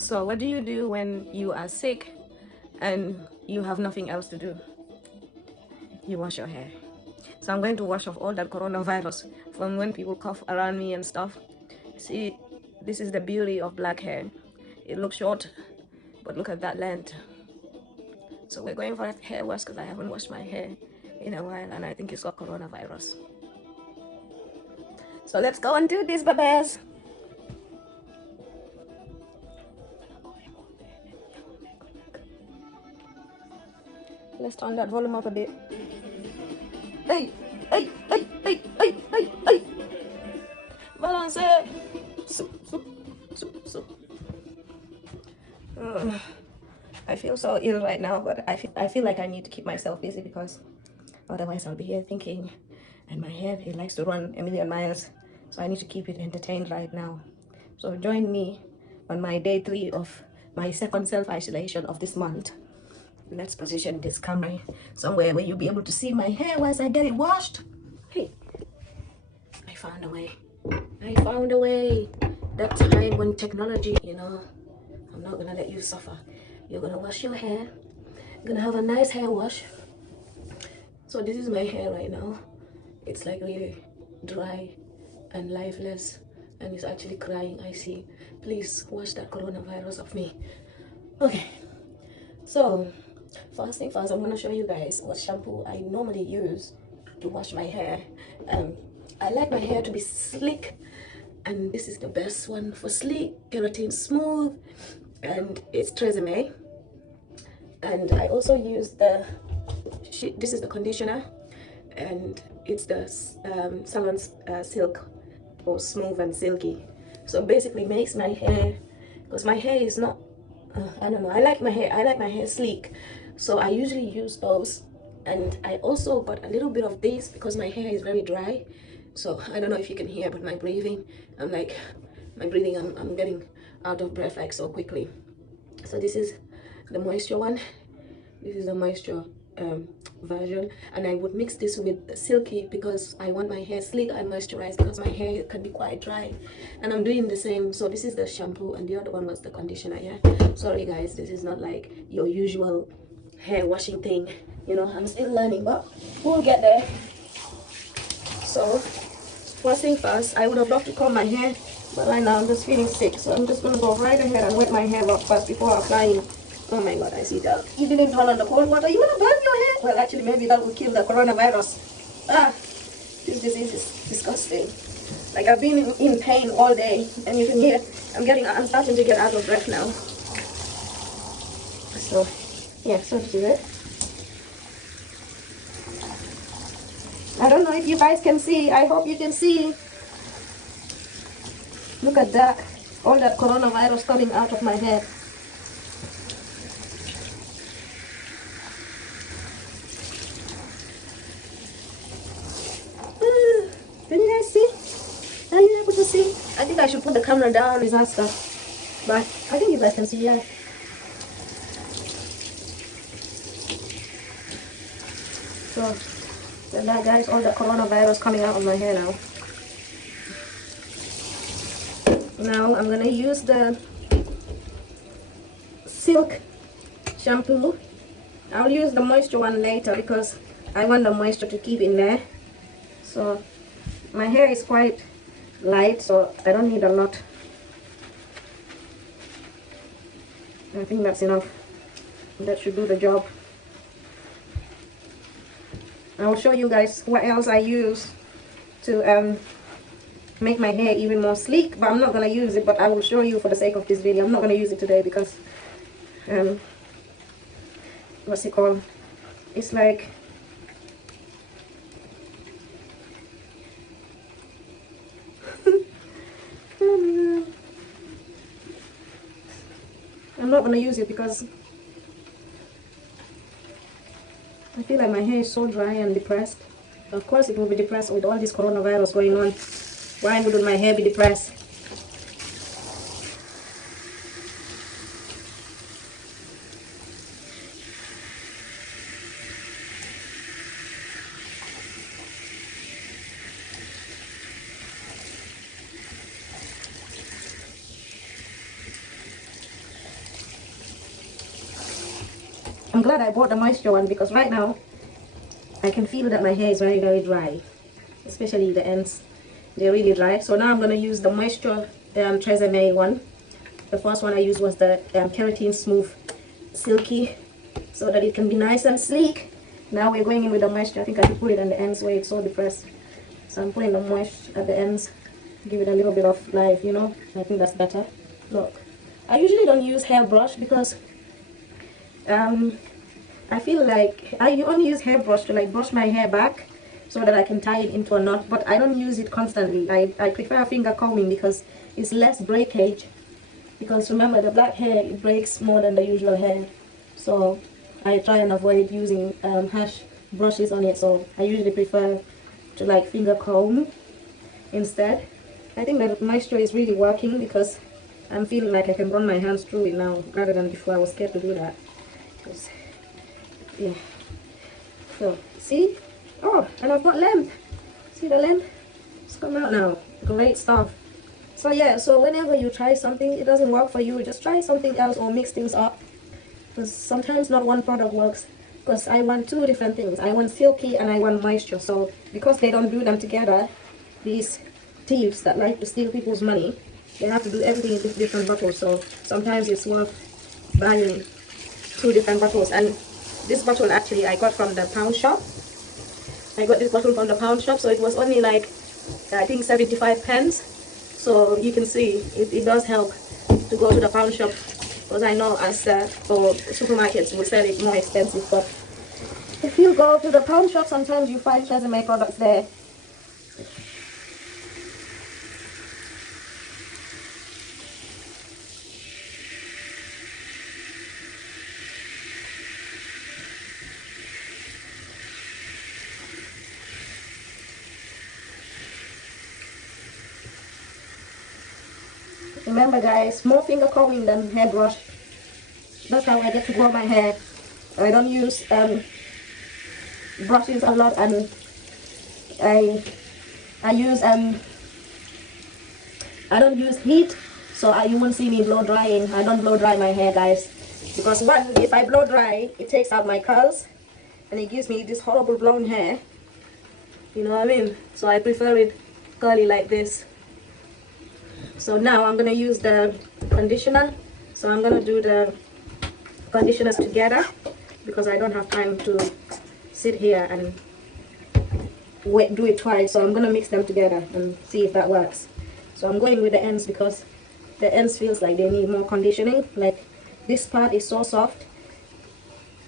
So what do you do when you are sick and you have nothing else to do? You wash your hair. So I'm going to wash off all that coronavirus from when people cough around me and stuff. See, this is the beauty of black hair. It looks short, but look at that length. So we're going for a hair wash because I haven't washed my hair in a while and I think it's got coronavirus. So let's go and do this, babes. Let's turn that volume up a bit. Hey, hey, hey, hey, hey, hey, hey. Balance it. Soup, soup, soup, soup. I feel so ill right now, but I feel like I need to keep myself busy because otherwise I'll be here thinking, and my head, it likes to run a million miles. So I need to keep it entertained right now. So join me on my day 3 of my second self-isolation of this month. Let's position this camera somewhere where you'll be able to see my hair once I get it washed. Hey, I found a way. I found a way. That time when technology, I'm not gonna let you suffer. You're gonna wash your hair. You're gonna have a nice hair wash. So this is my hair right now. It's like really dry and lifeless, and it's actually crying. I see. Please wash that coronavirus off me. Okay. So first thing first, I'm gonna show you guys what shampoo I normally use to wash my hair. I like my hair to be sleek, and this is the best one for sleek, keratin smooth, and it's Tresemme. And I also use this is the conditioner, and it's the salon silk, or smooth and silky. So basically makes my hair, because my hair is not I don't know, I like my hair sleek, so I usually use those. And I also got a little bit of this because my hair is very dry. So I don't know if you can hear, but my breathing, I'm getting out of breath like so quickly. So this is the moisture one. This is the moisture version, and I would mix this with silky because I want my hair sleek and moisturized because my hair can be quite dry, and I'm doing the same. So this is the shampoo and the other one was the conditioner. Yeah, sorry guys, this is not like your usual hair washing thing. I'm still learning, but we'll get there. So first thing first, I would have loved to comb my hair, but right now I'm just feeling sick, so I'm just gonna go right ahead and wet my hair up first before applying. Oh my god, I see that. You didn't turn on the cold water. You wanna burn your hair? Well, actually, maybe that will kill the coronavirus. Ah, this disease is disgusting. Like, I've been in pain all day, and you can hear I'm starting to get out of breath now. So, yeah, so this is it. I don't know if you guys can see. I hope you can see. Look at that. All that coronavirus coming out of my head. Can you guys see? Are you able to see? I think I should put the camera down, disaster. But I think you guys can see, yeah. So, that guys, all the coronavirus coming out of my hair now. Now I'm gonna use the silk shampoo. I'll use the moisture one later because I want the moisture to keep in there. So my hair is quite light, so I don't need a lot. I think that's enough. That should do the job. I'll show you guys what else I use to make my hair even more sleek, but I'm not gonna use it, but I will show you for the sake of this video. I'm not gonna use it today because what's it called? It's like I'm not gonna use it because I feel like my hair is so dry and depressed. Of course it will be depressed with all this coronavirus going on. Why wouldn't my hair be depressed? I'm glad I bought the moisture one, because right now I can feel that my hair is very, very dry, especially the ends. They're really dry. So now I'm going to use the moisture Tresemme one. The first one I used was the Keratin Smooth Silky, so that it can be nice and sleek. Now we're going in with the moisture. I think I should put it on the ends where it's so depressed. So I'm putting the moisture at the ends, give it a little bit of life, you know. I think that's better. Look, I usually don't use hairbrush because I feel like I only use hairbrush to like brush my hair back so that I can tie it into a knot, but I don't use it constantly. I prefer finger combing because it's less breakage, because remember the black hair, it breaks more than the usual hair. So I try and avoid using hash brushes on it, so I usually prefer to like finger comb instead. I think the moisture is really working because I'm feeling like I can run my hands through it now rather than before I was scared to do that. Yeah. So see? Oh, and I've got length. See the length? It's come out now. Great stuff. So yeah, so whenever you try something, it doesn't work for you, just try something else or mix things up. Because sometimes not one product works. Because I want two different things. I want silky and I want moisture. So because they don't do them together, these thieves that like to steal people's money, they have to do everything in different bottles. So sometimes it's worth buying two different bottles. And this bottle actually I got from the pound shop. I got this bottle from the pound shop, so it was only like I think 75 pence. So you can see it does help to go to the pound shop, because I know as for supermarkets will sell it more expensive, but if you go to the pound shop, sometimes you find Tresemme products there. Remember guys, more finger combing than hairbrush. That's how I get to grow my hair. I don't use brushes a lot, and I use I don't use heat, so you won't see me blow drying. I don't blow dry my hair guys, because one, if I blow dry, it takes out my curls and it gives me this horrible blonde hair, you know what I mean? So I prefer it curly like this. So now I'm gonna use the conditioner. So I'm gonna do the conditioners together because I don't have time to sit here and do it twice. So I'm gonna mix them together and see if that works. So I'm going with the ends because the ends feels like they need more conditioning. Like this part is so soft,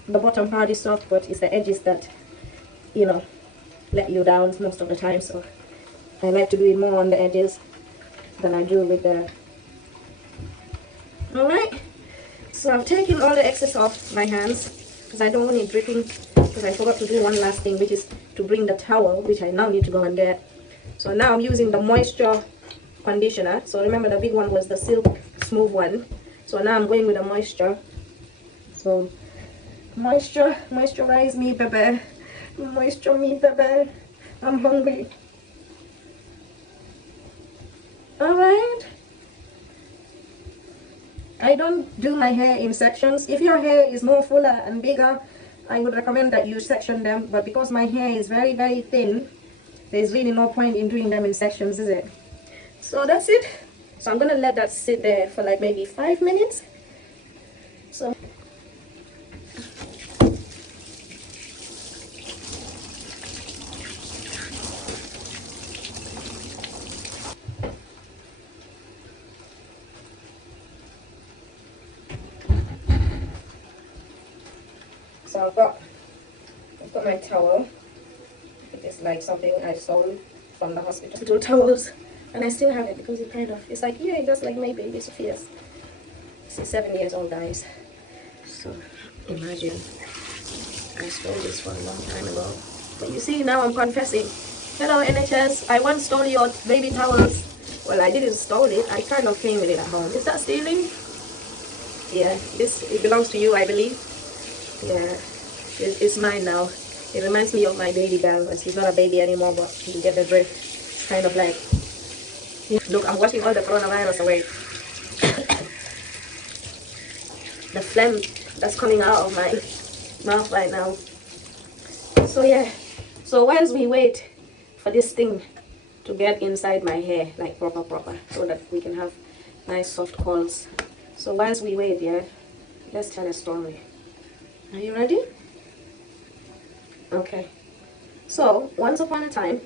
the bottom part is soft, but it's the edges that, you know, let you down most of the time. So I like to do it more on the edges than I do with the... Alright, so I've taken all the excess off my hands because I don't want it dripping, because I forgot to do one last thing, which is to bring the towel, which I now need to go and get. So now I'm using the moisture conditioner. So remember the big one was the Silk Smooth one. So now I'm going with the moisture. So moisturize me baby, moisture me baby, I'm hungry. Alright, I don't do my hair in sections. If your hair is more fuller and bigger, I would recommend that you section them, but because my hair is very, very thin, there's really no point in doing them in sections, is it? So that's it. So I'm gonna let that sit there for like maybe 5 minutes. So I've got my towel. It's like something I sold from the hospital towels, and I still have it because it's like, yeah, just like my baby Sophia's. She's 7 years old, guys. So imagine I stole this for a long time ago. But you see, now I'm confessing. Hello NHS, I once stole your baby towels. Well, I didn't stole it. I kind of came with it at home. Is that stealing? Yeah, it belongs to you, I believe. Yeah, it's mine now. It reminds me of my baby girl, but she's not a baby anymore, but you get the drift. It's kind of like, look, I'm washing all the coronavirus away. The phlegm that's coming out of my mouth right now. So yeah, so once we wait for this thing to get inside my hair, like proper, so that we can have nice soft curls. So once we wait, yeah, let's tell a story. Are you ready? Okay. So once upon a time,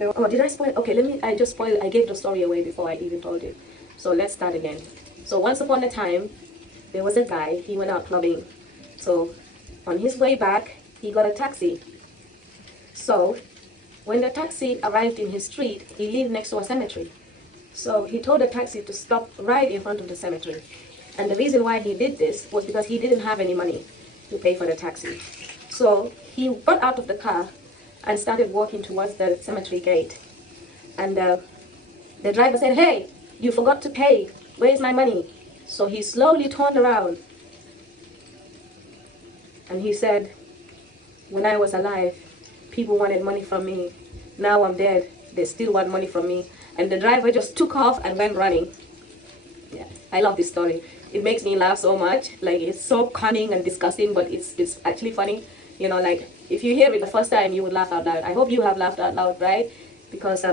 oh, did I spoil? Okay, I just spoiled. I gave the story away before I even told it. So let's start again. So once upon a time, there was a guy. He went out clubbing. So on his way back, he got a taxi. So when the taxi arrived in his street, he lived next to a cemetery. So he told the taxi to stop right in front of the cemetery. And the reason why he did this was because he didn't have any money to pay for the taxi. So he got out of the car and started walking towards the cemetery gate. And the driver said, "Hey, you forgot to pay. Where's my money?" So he slowly turned around and he said, "When I was alive, people wanted money from me. Now I'm dead. They still want money from me." And the driver just took off and went running. Yeah, I love this story. It makes me laugh so much. Like, it's so cunning and disgusting, but it's actually funny. You know, like, if you hear it the first time, you would laugh out loud. I hope you have laughed out loud, right? Because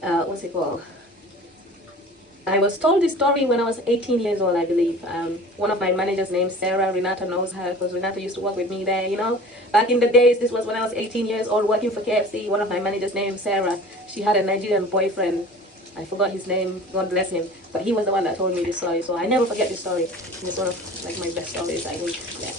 what's it called? I was told this story when I was 18 years old, I believe. One of my managers named Sarah, Renata knows her because Renata used to work with me there, you know. Back in the days, this was when I was 18 years old working for KFC. One of my managers named Sarah, she had a Nigerian boyfriend. I forgot his name, God bless him. But he was the one that told me this story, so I never forget this story. It's one of like my best stories, I think. Yeah.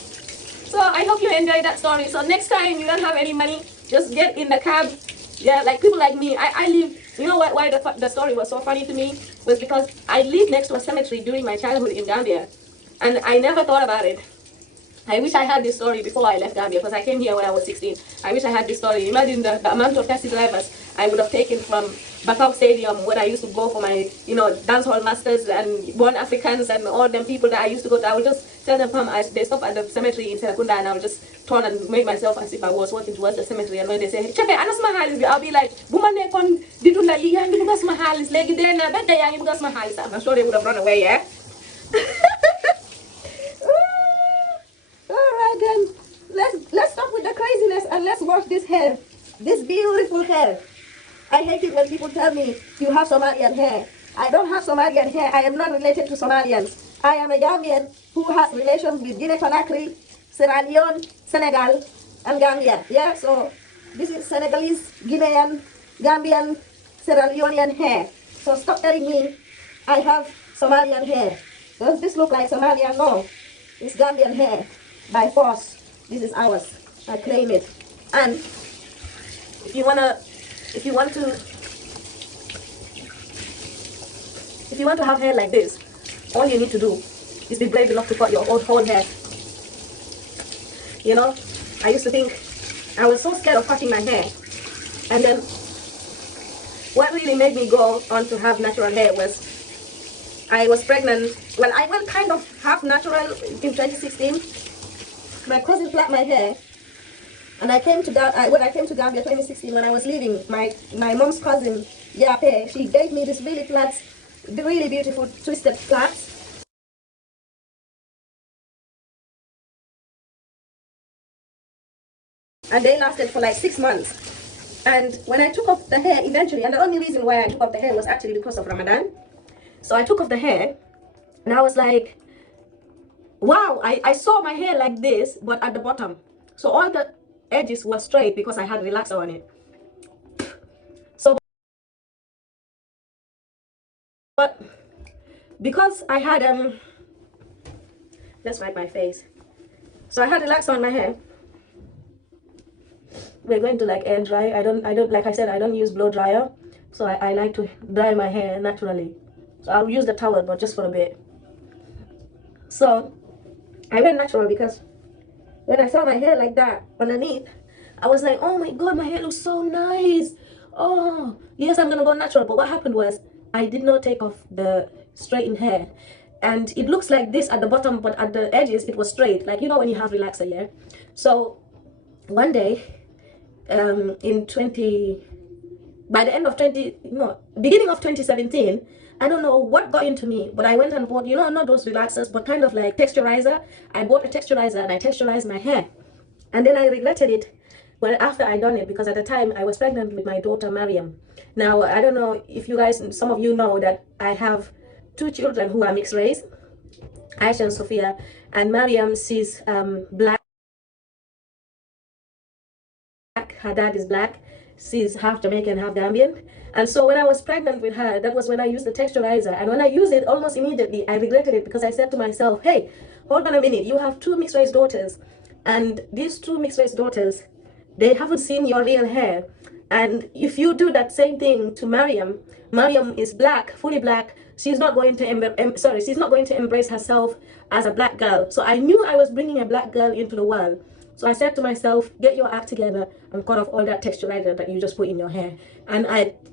So I hope you enjoyed that story. So next time you don't have any money, just get in the cab. Yeah, like people like me, I live, you know what, why the story was so funny to me was because I lived next to a cemetery during my childhood in Gambia, and I never thought about it. I wish I had this story before I left Gambia, because I came here when I was 16. I wish I had this story. Imagine the amount of taxi drivers I would have taken from Bakau Stadium when I used to go for my, you know, dancehall masters and Born Africans and all them people that I used to go to. I would just tell them, come, they stop at the cemetery in Serakunda, and I would just turn and make myself as if I was walking towards the cemetery. And when they say, Chepe, anas mahalis, I'll be like, Bumane kon didunda yangi bugas mahalis, legi dena, beda yangi bugas mahalis. I'm sure they would have run away, yeah? Alright then, let's stop with the craziness and let's wash this hair. This beautiful hair. I hate it when people tell me you have Somalian hair. I don't have Somalian hair. I am not related to Somalians. I am a Gambian who has relations with Guinea-Conakry, Sierra Leone, Senegal, and Gambia. Yeah, so this is Senegalese, Guinean, Gambian, Sierra Leonean hair. So stop telling me I have Somalian hair. Does this look like Somalian? No, it's Gambian hair. By force, this is ours. I claim it. And if you want to have hair like this, all you need to do is be brave enough to cut your whole hair. You know, I used to think I was so scared of cutting my hair, and then what really made me go on to have natural hair was I was pregnant. Well, I went kind of half natural in 2016. My cousin plait my hair, and when I came to Gambia 2016, when I was leaving, my mom's cousin Yape, she gave me this really beautiful twisted plaits, and they lasted for like 6 months. And when I took off the hair eventually, and the only reason why I took off the hair was actually because of Ramadan. So I took off the hair, and I was like, wow, I saw my hair like this, but at the bottom. So all the edges were straight because I had relaxer on it. So, but because I had, let's wipe my face. So I had relaxer on my hair. We're going to like air dry. I don't, like I said, I don't use blow dryer. So I like to dry my hair naturally. So I'll use the towel, but just for a bit. So I went natural because when I saw my hair like that underneath, I was like, oh my god, my hair looks so nice. Oh, yes, I'm gonna go natural. But what happened was I did not take off the straightened hair. And it looks like this at the bottom, but at the edges, it was straight. Like, you know when you have relaxer, yeah? So one day, beginning of 2017, I don't know what got into me, but I went and bought, you know, not those relaxers, but kind of like texturizer. I bought a texturizer and I texturized my hair. And then I regretted it well after I done it, because at the time I was pregnant with my daughter Mariam. Now I don't know if you guys, some of you know that I have two children who are mixed race, Aisha and Sophia, and Mariam, she's black. Her dad is black. She's half Jamaican, half Gambian. And so when I was pregnant with her, that was when I used the texturizer. And when I used it, almost immediately, I regretted it, because I said to myself, hey, hold on a minute. You have two mixed race daughters. And these two mixed race daughters, they haven't seen your real hair. And if you do that same thing to Mariam, Mariam is black, fully black. She's not going to she's not going to embrace herself as a black girl. So I knew I was bringing a black girl into the world. So I said to myself, get your act together and cut off all that texturizer that you just put in your hair. And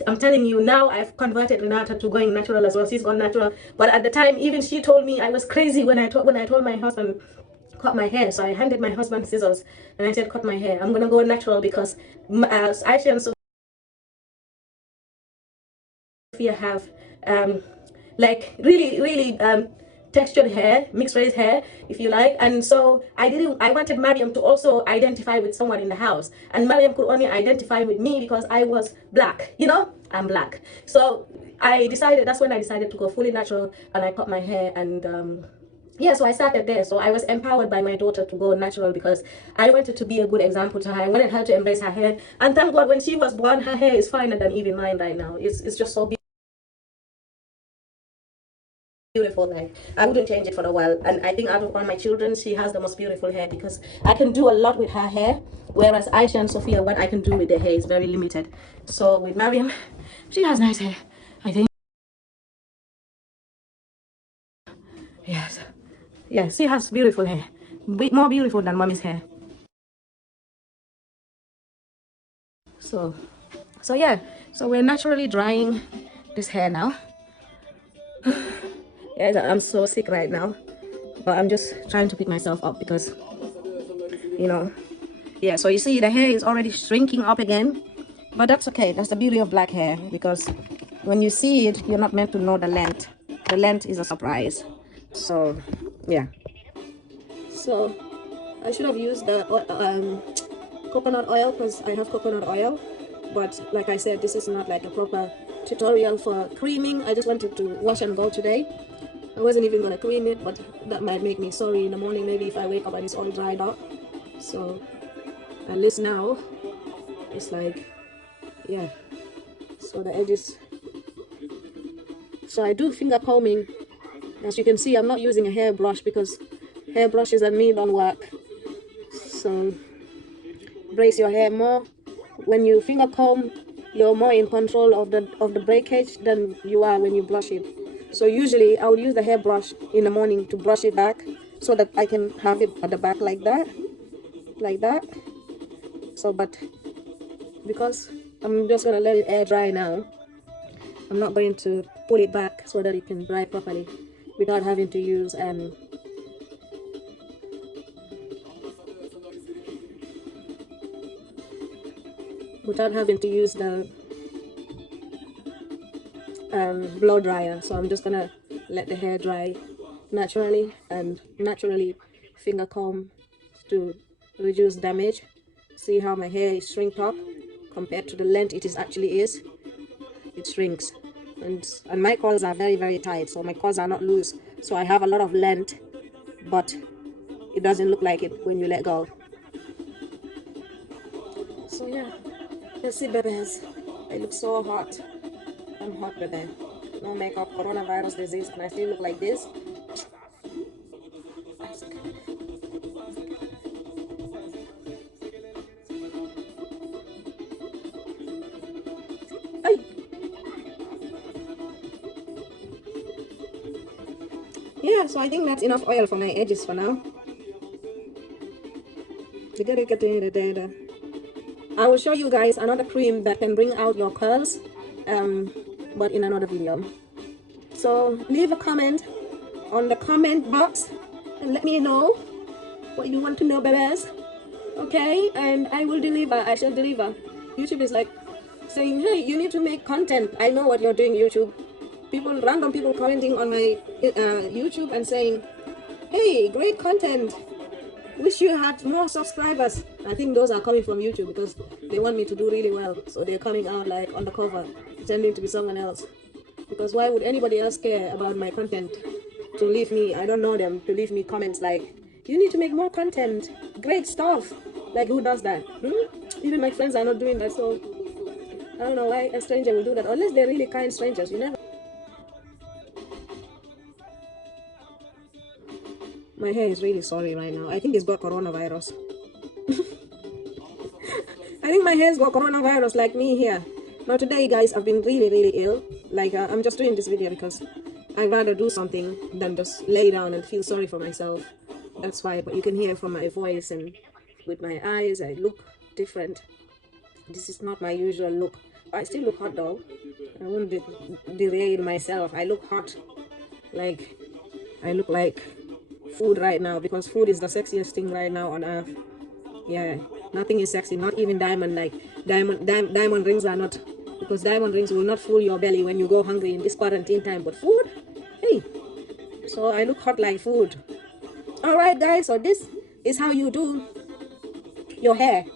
I'm telling you, now I've converted Renata to going natural as well. She's gone natural. But at the time, even she told me I was crazy when I told my husband cut my hair. So I handed my husband scissors and I said, cut my hair. I'm going to go natural, because Aisha and Sophia have like really textured hair, mixed race hair, if you like. And so I wanted Mariam to also identify with someone in the house, and Mariam could only identify with me because I was black, you know, I'm black. So that's when I decided to go fully natural, and I cut my hair. And yeah, so I started there. So I was empowered by my daughter to go natural, because I wanted to be a good example to her. I wanted her to embrace her hair, and thank God when she was born, her hair is finer than even mine right now. It's just so beautiful. Like, I wouldn't change it for a while. And I think out of all my children, she has the most beautiful hair, because I can do a lot with her hair, whereas Aisha and Sophia, what I can do with their hair is very limited. So with Mariam, she has nice hair, I think. Yes, yes, she has beautiful hair, more beautiful than mommy's hair. So yeah, so we're naturally drying this hair now. Yeah, I'm so sick right now, but I'm just trying to pick myself up, because, you know, yeah, so you see the hair is already shrinking up again, but that's okay. That's the beauty of black hair, because when you see it, you're not meant to know the length. The length is a surprise. So yeah, so I should have used the coconut oil, because I have coconut oil, but like I said, this is not like a proper tutorial for creaming. I just wanted to wash and go today. I wasn't even gonna cream it, but that might make me sorry in the morning, maybe if I wake up and it's all dried up. So at least now it's like, yeah, so the edges. So I do finger combing. As you can see, I'm not using a hairbrush, because hairbrushes and me don't work. So brace your hair more. When you finger comb, you're more in control of the breakage than you are when you brush it. So usually I would use the hairbrush in the morning to brush it back, so that I can have it at the back like that. So, but because I'm just gonna let it air dry now, I'm not going to pull it back so that it can dry properly without having to use the blow dryer. So I'm just gonna let the hair dry naturally, and naturally finger comb to reduce damage. See how my hair is shrink up compared to the length it actually is. It shrinks, and my curls are very tight, so my curls are not loose, so I have a lot of length, but it doesn't look like it when you let go. So yeah, let's see, babies. I look so hot. I'm hot, baby. No makeup, coronavirus disease, and I still look like this. Yeah, so I think that's enough oil for my edges for now. I will show you guys another cream that can bring out your curls, but in another video. So leave a comment on the comment box and let me know what you want to know, babies. Okay, and I will deliver. I shall deliver. YouTube is like saying, hey, you need to make content. I know what you're doing, YouTube. random people commenting on my YouTube and saying, hey, great content, wish you had more subscribers. I think those are coming from YouTube because they want me to do really well, so they're coming out like undercover, pretending to be someone else. Because why would anybody else care about my content to leave me, I don't know them, to leave me comments like, you need to make more content, great stuff. Like, who does that? Even my friends are not doing that, so I don't know why a stranger will do that, unless they're really kind strangers. You never. My hair is really sorry right now. I think it's got coronavirus. I think my hair's got coronavirus like me here. Now today, guys, I've been really ill. Like, I'm just doing this video because I'd rather do something than just lay down and feel sorry for myself. That's why. But you can hear from my voice and with my eyes, I look different. This is not my usual look. I still look hot though. I won't derail myself. I look hot. Like, I look like food right now, because food is the sexiest thing right now on earth. Yeah, nothing is sexy, not even diamond. Like, diamond rings are not, because diamond rings will not fool your belly when you go hungry in this quarantine time. But food, hey, so I look hot like food. All right, guys, so this is how you do your hair.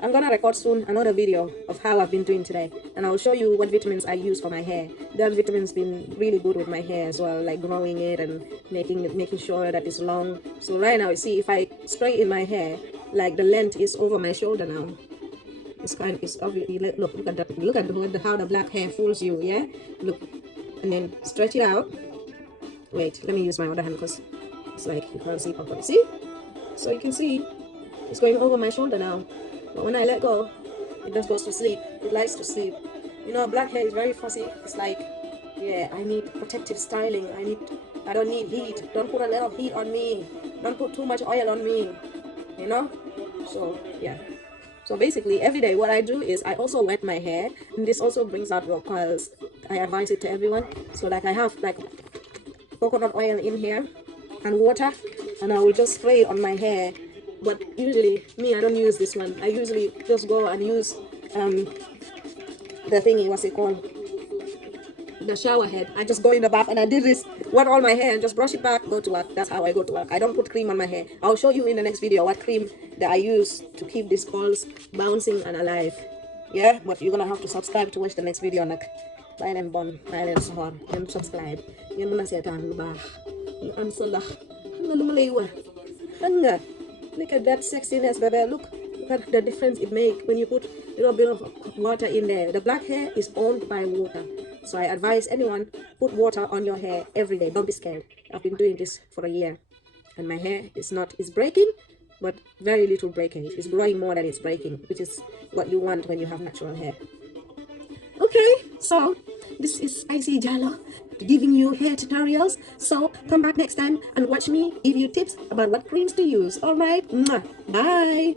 I'm gonna record soon another video of how I've been doing today, and I'll show you what vitamins I use for my hair. That vitamins been really good with my hair as well, like growing it and making sure that it's long. So right now, you see, if I spray in my hair, like the length is over my shoulder now. It's obviously, look at that. Look at how the black hair fools you. Yeah, look, and then stretch it out. Wait, let me use my other hand because it's like you can't see properly. See? So you can see it's going over my shoulder now. But when I let go, it just goes to sleep. It likes to sleep. You know, black hair is very fussy. It's like, yeah, I need protective styling. I don't need heat. Don't put a lot of heat on me. Don't put too much oil on me. You know? So, yeah. So basically, every day what I do is I also wet my hair. And this also brings out your coils. I advise it to everyone. So like, I have like coconut oil in here and water. And I will just spray it on my hair. But usually, me, I don't use this one. I usually just go and use the thingy, what's it called? The shower head. I just go in the bath and I did this, wet all my hair and just brush it back, go to work. That's how I go to work. I don't put cream on my hair. I'll show you in the next video what cream that I use to keep these curls bouncing and alive. Yeah, but you're gonna have to subscribe to watch the next video. Like, bye then, bon, bye then, sohor, and subscribe. Yan muna siya tan bah. Ang salah. Ang lumalaywa. Hanga. Look at that sexiness, baby. Look at the difference it makes when you put a little bit of water in there. The black hair is owned by water. So I advise anyone, put water on your hair every day. Don't be scared. I've been doing this for a year. And my hair is breaking, but very little breakage. It's growing more than it's breaking, which is what you want when you have natural hair. Okay, so this is Icy Jalo giving you hair tutorials. So come back next time and watch me give you tips about what creams to use. All right, bye.